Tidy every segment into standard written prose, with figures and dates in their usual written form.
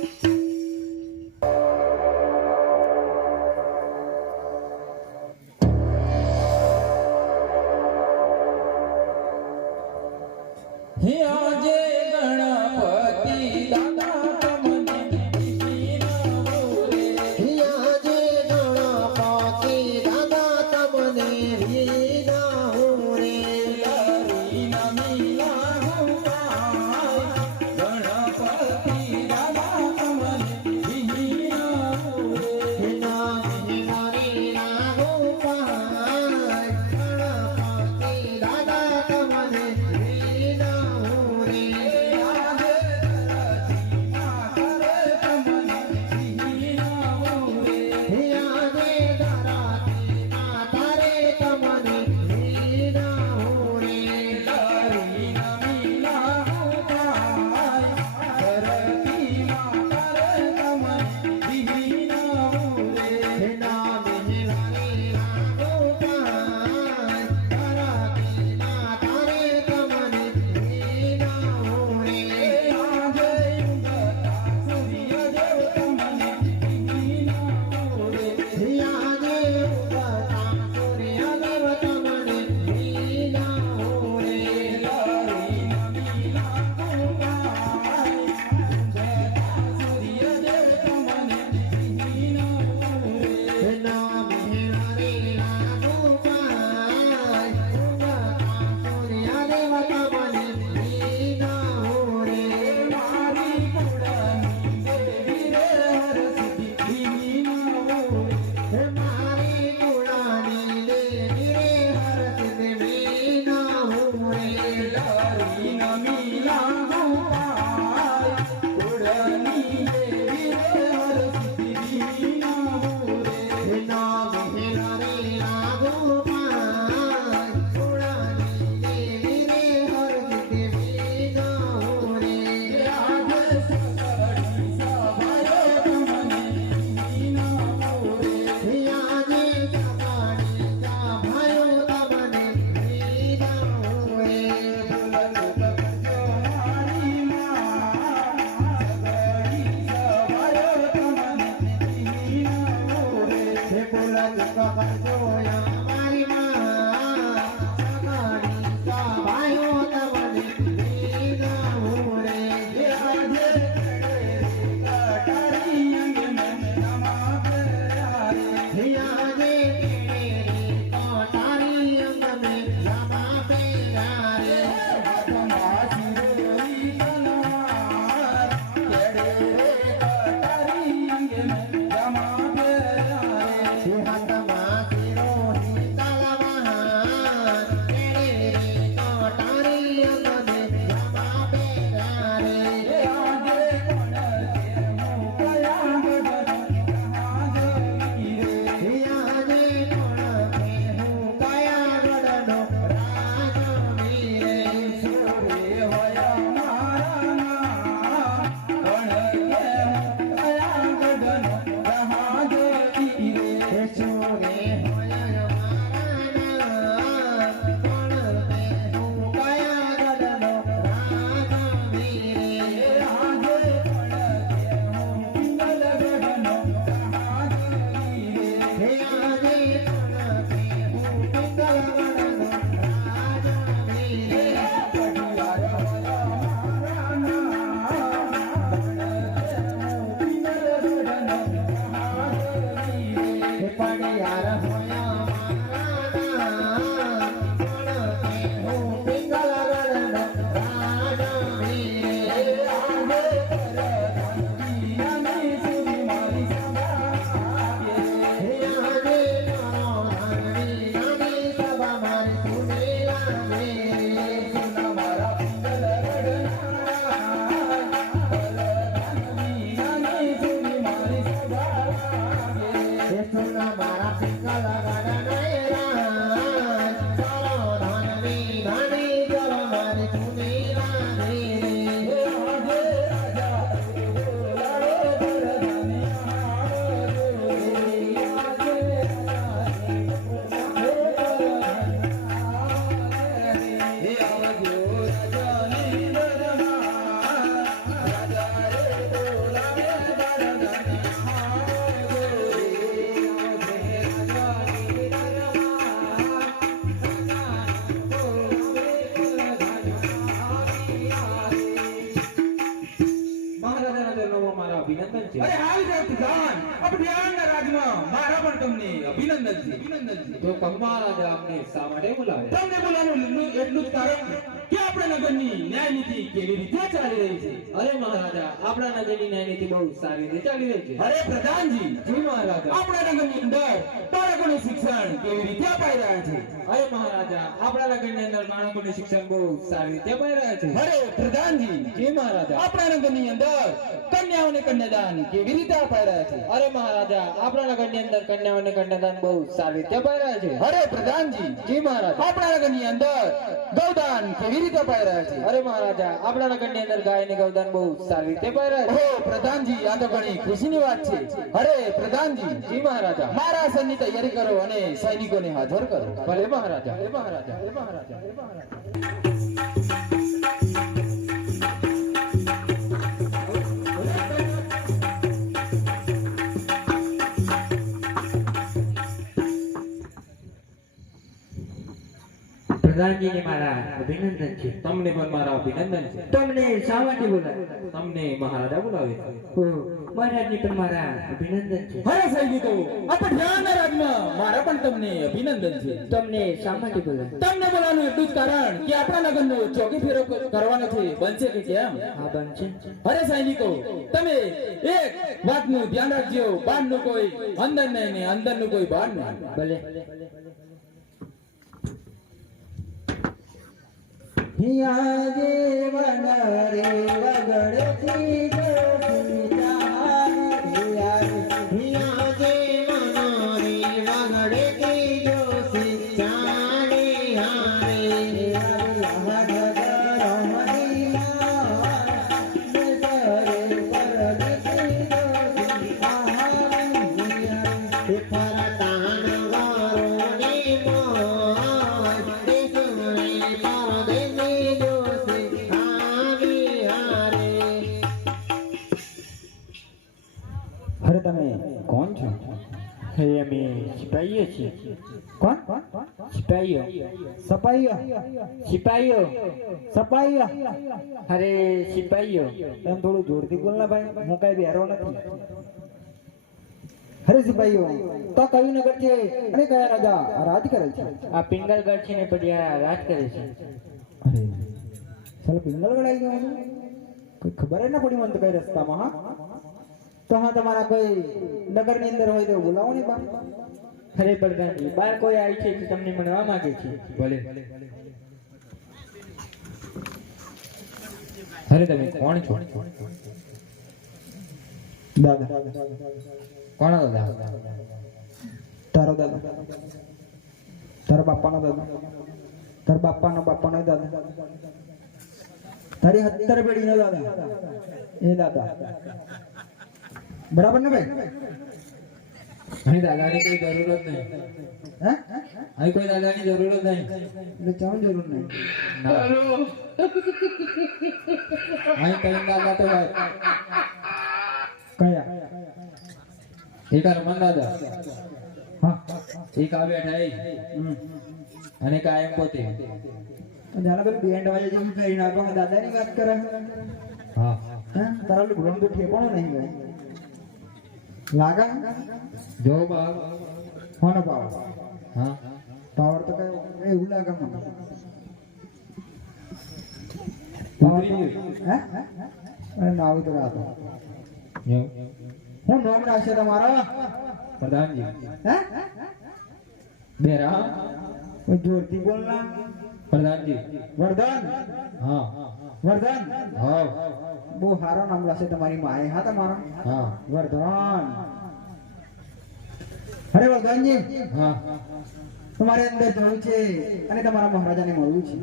હે આજે ગણપતિ દાદા તમને વિનવું રે. હે આજે ગણપતિ દાદા તમને વિનવું રે. લરીના મિલાવું પાય. ગણપતિ દાદા તમને મહારાજાના ચરણોમાં મારા અભિનંદન છે. અરે હાલ રે પ્રધાન, અભિયાનના રાજમાં મારા પણ તમને અભિનંદન છે. તો પણ મહારાજા આપને શા માટે બોલાવ્યા? તમને બોલાવવાનું એટલું જ કારણ કે આપણા નગરની ન્યાય નીતિ કેવી રીતે ચાલી રહી છે. અરે મહારાજા, આપણા નગરની ન્યાય નીતિ બહુ સારી રીતે ચાલી રહી છે. અરે પ્રધાનજી, જી મહારાજા. આપણા નગરની અંદર બાળકોનું શિક્ષણ કેવી રીતે અપાઈ રહ્યા છે. અરે મહારાજા, આપણા નગરની અંદર બાળકોને શિક્ષણ બહુ સારી રીતે અપાઈ રહ્યા છે. અરે પ્રધાનજી, જી મહારાજા. આપણા નગરની અંદર કન્યાઓને કન્યાદાન કેવી રીતે અપાઈ રહ્યા છે. અરે મહારાજા, આપણા નગરની અંદર કન્યાઓને કન્યાદાન બહુ સારી રીતે અપાઈ રહ્યા છે. અરે પ્રધાનજી, જી મહારાજા. આપણા નગરની અંદર ગૌદાન કેવી રીતે અપાઈ રહ્યા છે. અરે મહારાજા, આપણા નગરની અંદર ગાયને ગૌદાન બહુ સારી રીતે અપાઈ રહ્યા છે. ઓહો પ્રધાનજી, આ તો ઘણી ખુશીની વાત છે. અરે પ્રધાનજી, જી મહારાજા. મારા આસનની તૈયારી કરો અને સૈનિકોને હાજર કરો. ભલે મહારાજા. ભલે મહારાજા. ભલે મહારાજા. ભલે મહારાજા. પ્રધાનજીને મારા અભિનંદન છે. તમને પણ મારા અભિનંદન છે. તમને શા માટે બોલાવ્યા? તમને મહારાજા બોલાવે છે. મહારાજને પણ મારા અભિનંદન છે. અરે સૈનિકો, અપઢ્યાના રાજમાં મારા પણ તમને અભિનંદન છે. તમને શા માટે બોલાવ્યા? તમને બોલાવવાનું એટલું જ કારણ કે આપણા નગરનો ચોકી ફેરો કરવાનો છે. બનશે કે કેમ? હા, બનશે. અરે સૈનિકો, તમે એક વાતનું ધ્યાન રાખજો. બહારનું કોઈ અંદર નહીં ને અંદરનું કોઈ બહાર નહીં. ભલે. હિયા જીવન રે વગડતી જોતી જાણે. હિયા જીવન રે વગડતી જોતી જાણે. અરે તમે કોણ છો? હે, અમે સિપાહીઓ છીએ. કોણ? સિપાહીઓ. સપાઈઓ? સિપાહીઓ. સપાઈઓ? અરે સિપાહીઓ. એમ થોડું જોરથી બોલ ને ભાઈ, હું કઈ બેરો નથી. અરે સિપાઈઓ, તો કયું નગર છે અને કયા રાજા રાજ કરે છે? આ પિંગલગઢ છે ને પછી આ રાજ કરે છે. અરે ચાલો પિંગલગઢ આવી ગયો. કોઈ ખબર જ ના પડી મને તો કઈ રસ્તામાં. હા, તો હા તમારા કોઈ નગરની અંદર હોય તો બોલાવો ને બા. અરે પ્રધાનજી, બાર કોઈ આવી છે તો તમને મળવા માંગે છે. ભલે. અરે તમે કોણ છો? દાદા. કોણ દાદા? તારો દાદા. તારા બાપાનો દાદા. તારા બાપાનો દાદા. તારી 70 પેઢીનો દાદા. એ દાદા બરાબર ને ભાઈ? અહીં દાદાની કોઈ જરૂર જ નહીં. હે? અહીં કોઈ દાદાની જરૂર જ નહીં. એટલે ચાણ જરૂર નહીં. ના. અહીં કઈ દાદા તો હોય. કયા? એક આ રમણ દાદા, હા. એક આ બેઠા એ, અને કાયમ પોતે. જાણે પેલું બેન્ડ વાજે જેવું કરી નાખો, દાદાની વાત કરે. હા. હે? તારા લુગડોનું તો ઠેકાણું નહીં ભાઈ. લાગે જો બાપ. હોનો પાવર. હા. પાવર તો કઈ એવું લાગે મને. ઉતરી ગયું. હે? અરે ના ઉતરે આ તો. જો. હું નામ રાખશે તમારા? પ્રધાનજી. હે? બેરા. કોઈ જોરથી બોલના. પ્રધાનજી. વર્ધન. હા. વર્ધન. હા. બહુ સારો નામ લાગશે તમારી માએ. હા તમારો? હા. વર્ધન. અરે વર્ધનજી, હા. તમારે અંદર જવું છે અને તમારા મહારાજાને મળવું છે.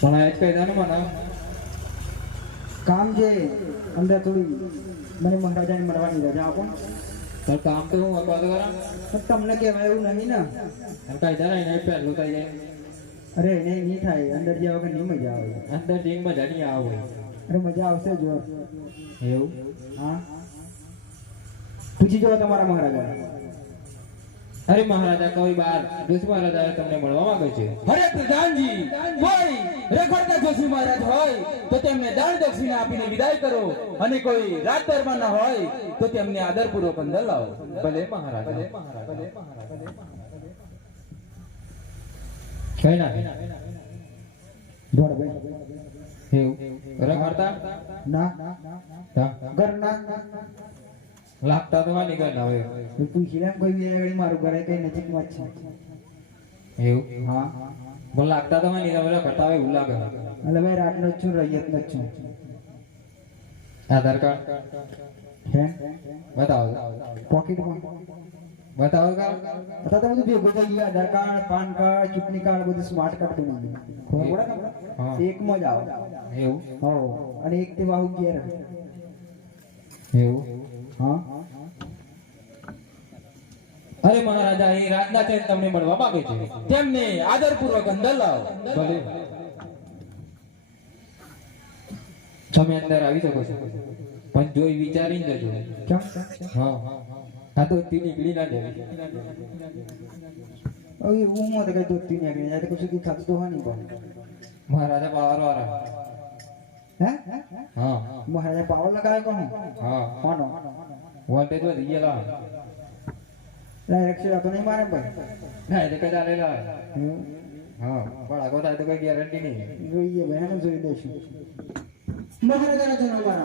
પણ આજ કઈ દાનું મને કામ છે અંદર થોડી, મને મહારાજાને મળવાની રજા આપો. તો કામ તો હું અપાતો કરા. પણ તમને કહેવાય એવું નહીં ને. કઈ દાના એને પહેલું થઈ જાય. અરે નહીં નહીં થાય, અંદર જ્યાં વગર નહીં મજા આવે. અંદર ડીંગ માં જણી આવો. અરે મજા આવશે જોર. એવું? હા, પૂછી જો તમારા મહારાજા. અરે મહારાજા કોઈ બાર જોશી મહારાજા તમને મળવા માંગે છે. અરે પ્રધાનજી, કોઈ રખડતા જોશી મહારાજ હોય તો તેમને દાન દક્ષિણા આપીને વિદાય કરો, અને કોઈ રાજ દરબારના હોય તો તેમને આદરપૂર્વક અંદર લાવો. ભલે મહારાજા. કઈ ના જોડ ભાઈ એવું રખડતા ના હા. ઘરના લાગતા તો માની ઘર ના હોય પૂછી લે કોઈ બી આગળ મારું ઘરે કઈ નજીકમાં જ છે. એવું હા મને લાગતા તો માની ઘર રખડતા હોય એવું લાગે. એટલે ભાઈ રાતનો જ છું, રૈયત નો જ છું. આધાર કાર્ડ હે બતાવો પોકેટમાં બતાવો કાર્ડ. અત્યારે તો બધું ભેગું થઈ ગયું. આધાર કાર્ડ, પાન કાર્ડ, ચૂંટણી કાર્ડ બધું સ્માર્ટ કાર્ડ બની ગયું. ખબર પડે ને? હા. એકમાં જ આવે. એવું હો અને એક તે વાહુ ઘેર. એવું હા અરે મહારાજા અહીં રાજના ચેન તમને મળવા માંગે છે. તેમને આદરપૂર્વક અંદર લાવો. ભલે તમે અંદર આવી શકો છો, પણ જોઈ વિચારીને જજો. કેમ હા આ તો તી નીકળી ના જાય. હવે હું તો કઈ દોસ્તી નહીં આગળ જાય તો કશું ખાતું તો હોય નહીં પણ. મહારાજા પાવર વાળા. હે હા મહારાજા પાવર લગાવે કોણ? હા કોનો? વોલ્ટેજ વધી ગયેલા. ડાયરેક્ટ સેવા તો નહીં મારે ભાઈ. ના એ તો કઈ ચાલેલા. એવું? હા ભડાકો થાય તો કઈ ગેરંટી નહીં. જોઈએ બહેનો જોઈ લઈશું. મહારાજાના જન્મમાં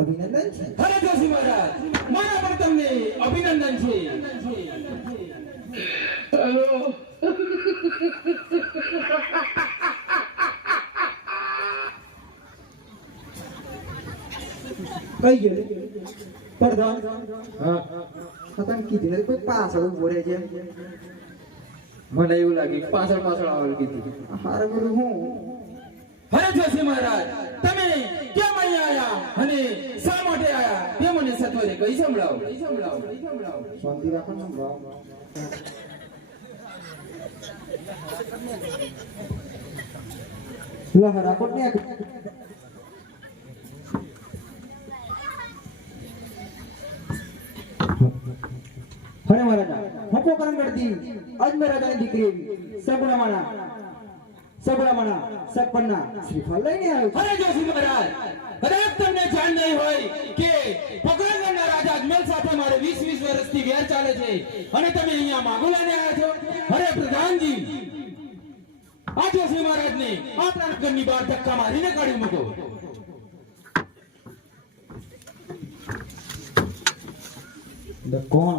અભિનંદન છે. અરે જોશી મહારાજ, મારા પર તમને અભિનંદન છે. કઈ ગયું પ્રધાન? હા તમે કીધું ને કોઈ પાછળ ઉભો રહે છે. મને એવું લાગ્યું પાછળ પાછળ આવેલ કીધી. હારું બોલું હું અરે જોશી મહારાજ, તમે કેમ અહીંયા આયા અને શા માટે આયા તે મને સત્વરે કહી સંભળાવો. શાંતિ રાખો ને સંભળાવો. લો રાખો ને. હરે મહારાજા, હું પોકરણ કરતી અજમેર રાજાની દીકરી સગુણામાના સગપણના શ્રીફળ લઈને આવ્યો છું. અરે જોશી મહારાજ, કદાચ તમને જાણ નહીં હોય કે પોકરણગઢના રાજા અજમેર સાથે મારે 20 વર્ષથી વેર ચાલે છે, અને તમે અહીંયા માગું લઈને આવ્યા છો. અરે પ્રધાનજી, આ જોશી મહારાજને આપણા નગરની બહાર ધક્કા મારીને કાઢી મૂકો. કોણ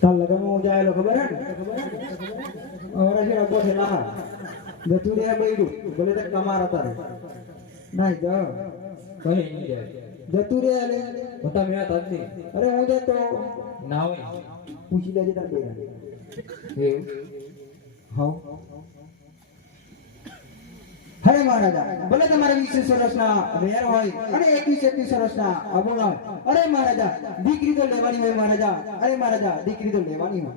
તાર લગનમાં જાયેલો ખબર હે ને? અવરા છે અબ્બો છે ના ગતું રે બૈરું ભલે તે કમાર હતા રે નહીં જ કઈ નહીં જાય. જતું રે અલે બધા મેં હતા જ નહીં. અરે હું જતો ના હોય પૂછી લેજે તાર બેન. એવું હા હરે મહારાજા, ભલે તમારે 20 વર્ષના વેર હોય અને 21 વર્ષના અબોલ હોય. અરે મહારાજા, દીકરી તો લેવાની હોય મહારાજા. અરે મહારાજા, દીકરી તો લેવાની હોય.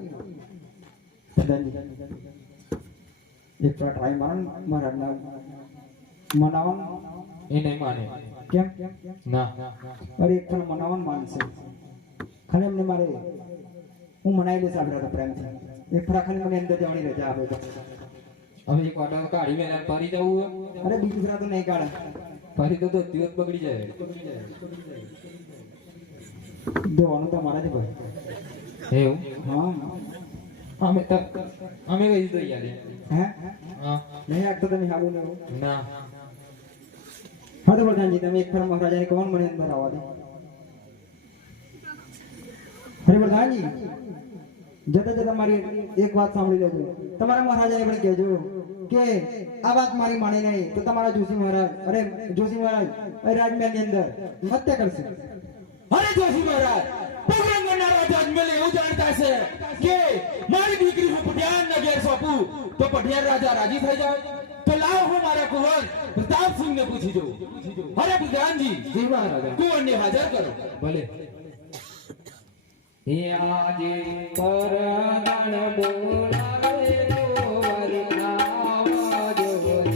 એક ટ્રાય મારો મહારાજના મનાવવાનું. એ નહીં માને. કેમ? ના અરે એક પણ મનાવવાનું માનશે. ખાલી એમને મારે હું મનાવી લઈશ આપણે પ્રેમથી. એક ફરા ખાલી મને અંદર જવાની રજા આપે તો. હવે એક વાટો કાઢી મેં ફરી જવું. અરે બીજી ફરા તો નહીં કાઢે. ફરી તો દિવસ બગડી જાય. જોવાનું તો મારા જ ભાઈ. એવું હા અમે કઈ તો યાર. હે હા નહીં આગતો તમે સારું નહીં. ના હા તો પ્રધાનજી, તમે એક ફરા મહારાજાને કોણ મને અંદર આવવા દે. અરે પ્રધાનજી, જતા જતા મારી એક વાત સાંભળી લેજો. તમારા મહારાજાને પણ કહેજો કે આ વાત મારી માને નહીં તો તમારા જોશી મહારાજ રાજમહેલની અંદર હત્યા કરશે. અરે જોશી મહારાજ, પોકરણગઢના રાજા અજમેર એવું જાણતા છે કે મારી દીકરી હું પટિયારના ઘેર સોંપું તો પટિયાર રાજા રાજી થઈ જાય. તો લાવો હું મારા કુંવર પ્રતાપસિંહને પૂછી જોઉં. અરે પ્રધાનજી, જી મહારાજા. કુંવરને હાજર કરો. ભલે. એ આજે પરદાન બોલાવે તો વરનાવા જોરે.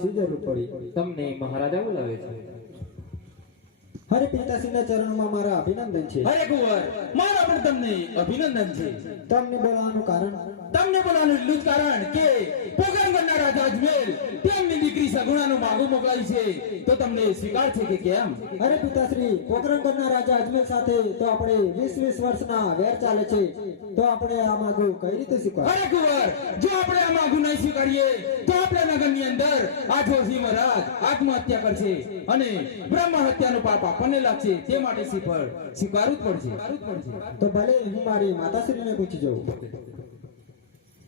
શી જરૂર પડી? તમને મહારાજા બોલાવે છે. હરે પિતાશ્રીના ચરણોમાં મારા અભિનંદન છે. અરે કુંવર, મારા પણ તમને અભિનંદન છે. તમને બોલાવવાનું કારણ? તમને બોલાવવાનું એટલું જ કારણ કે પોગરગઢના રાજા અજમેર તેમની દીકરી સગુણાનું માગું મોકલાય છે, તો તમને સ્વીકાર છે કે કેમ? અરે પિતાશ્રી, પોખરણગઢના રાજા અજમેર સાથે તો આપણે 20 વર્ષના વેર ચાલે છે, તો આપણે આ માગું કઈ રીતે સ્વીકાર? અરે કુંવર, જો આપણે આ માગું નહીં સ્વીકારીએ તો આપણા નગરની અંદર આ જોશી મહારાજ આત્મહત્યા કરશે અને બ્રહ્મ હત્યાનું પાપ આપણને લાગશે. તે માટે સ્વીકારવું જ પડશે. તો ભલે, હું મારી માતાશ્રીને પૂછી જોઉં.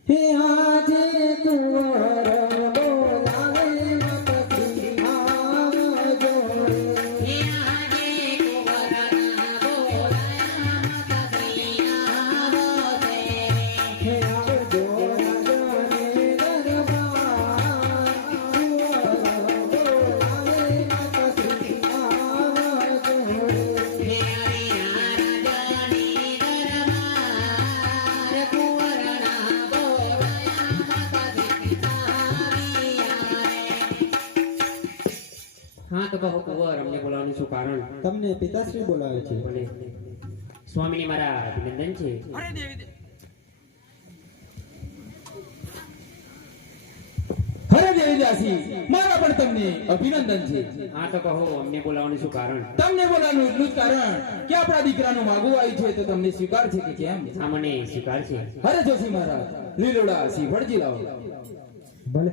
હે આજે કુંવર બોલાવે માતાશ્રી આવજો રે. હે આજે કુંવર બોલાવે માતાશ્રી આવજો રે. હે આવજો રાજાને દરબાર, કુંવર બોલાવે માતાશ્રી આવજો રે. હે રાજાની દરબાર, કુંવરના હા તો કહો કુંવર, અમને બોલાવવાનું શું કારણ? તમને પિતાશ્રી બોલાવે છે. મને સ્વામીની મારા અભિનંદન છે. અરે દેવીદાસી, મારા પણ તમને અભિનંદન છે. હા તો કહો, અમને બોલાવવાનું શું કારણ? તમને બોલાવવાનું એટલું જ કારણ કે આપણા દીકરાનું માગું આવ્યું છે, તો તમને સ્વીકાર છે કે કેમ? આ મને સ્વીકાર છે. અરે જોશી મહારાજ, લીલોડા શ્રીફળજી લાવો. ભલે.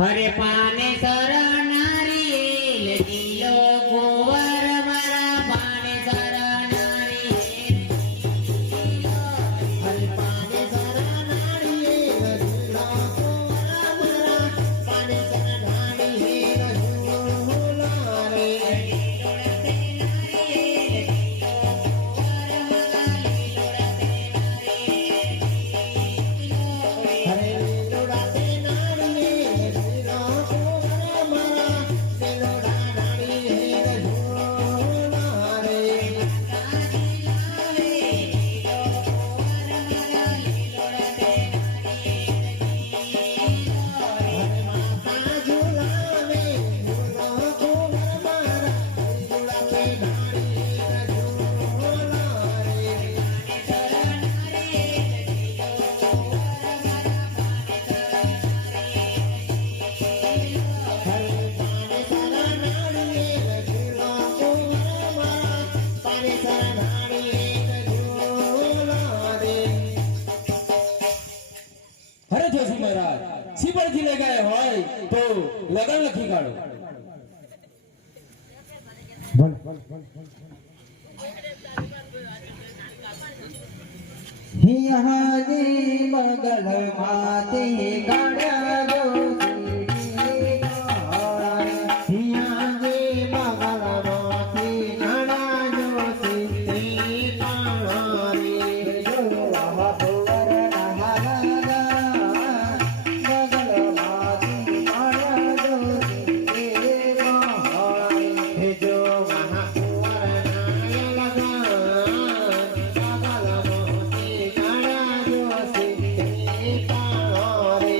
હરે પાને શરણારી લીલો કુંવર મારા પાને શરણારી હરે પાને શરણારી લીલો કુંવર મારા પાને શરણારી અરે જોશી મહારાજ, શ્રીફળજી લઈ ગયા હોય તો લગન લખી કાઢો. હિયાજે મગલ માતે ગાડા જોશી હિયાજે મગલ માતે ગાડા જોશી કાણારી જોવા કુંવર નહાલા મગલ માતે ગાડા જોશી હે જો મહાકુંવર નાય લગન, મગલ મોતી કાણા જોશી કાણારી.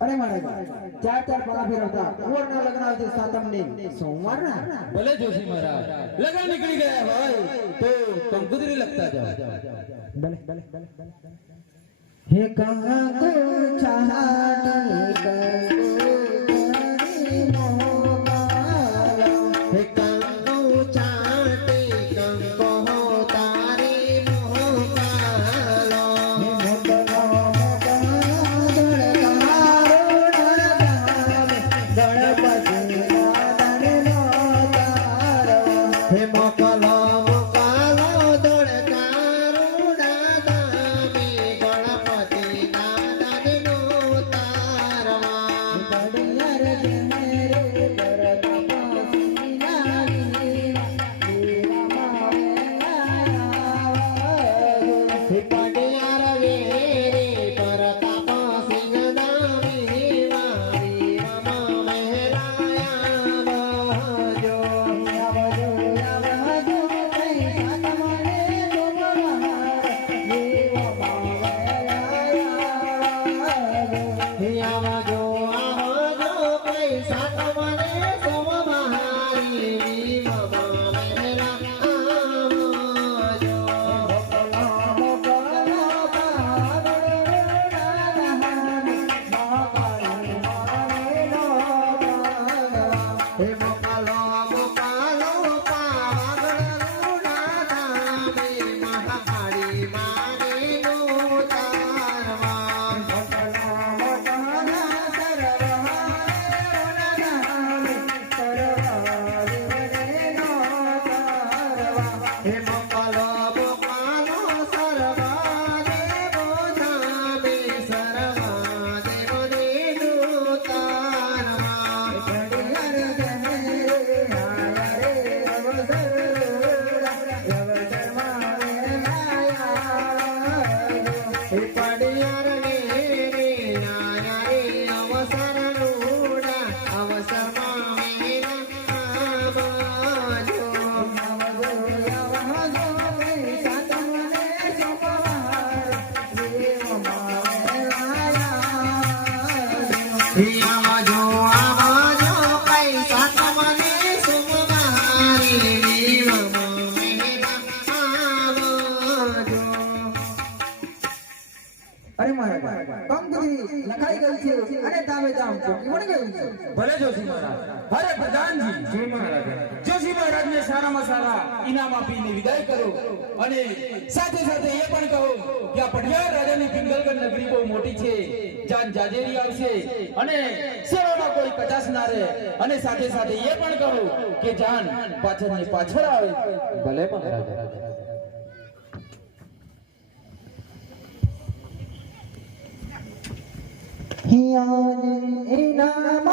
અરે મહારાજ ચાર ચાર પાલા ફેરવતા કુંવરના લગ્ન આવે છે સાતમને સોમવારના ભલે જોશી મહારાજ લગન નીકળી ગયા હોય તો કંકુતરી લગતા જાઓ હે કહા કો ચાહત હે કંગો ચાટે કંગો તારી મોહ કાલો હે મોકલો મોકલો દોડકારો દાદા મે ગણપતિ દાદા નો તારવા બડિયાર જમેરે કરતા પાસીનારી હે બડિયાર વેરે પરતાપ સિંહ નામી વારી રમા મહેરાયા બજો અરે મહારાજ કંકુતરી લખાઈ ગઈ છે અને તામે જામ ચોકી વળી ગયું છે ભલે જોશી મહારાજ અરે પ્રધાનજી જી મહારાજ જોશી મહારાજને સારામાં સારા ઇનામ આપીને વિદાય કરો અને સાથે સાથે એ પણ કહો કે આ પઢિયાર રાજાની પિંગલગઢ નગરી બહુ મોટી છે જાન જાજેરી આવશે અને સેવામાં કોઈ કચાશ ના રહે અને સાથે સાથે એ પણ કહો કે જાન પાછળ ને પાછળ આવે ભલે મહારાજ હિયાને ઇનામ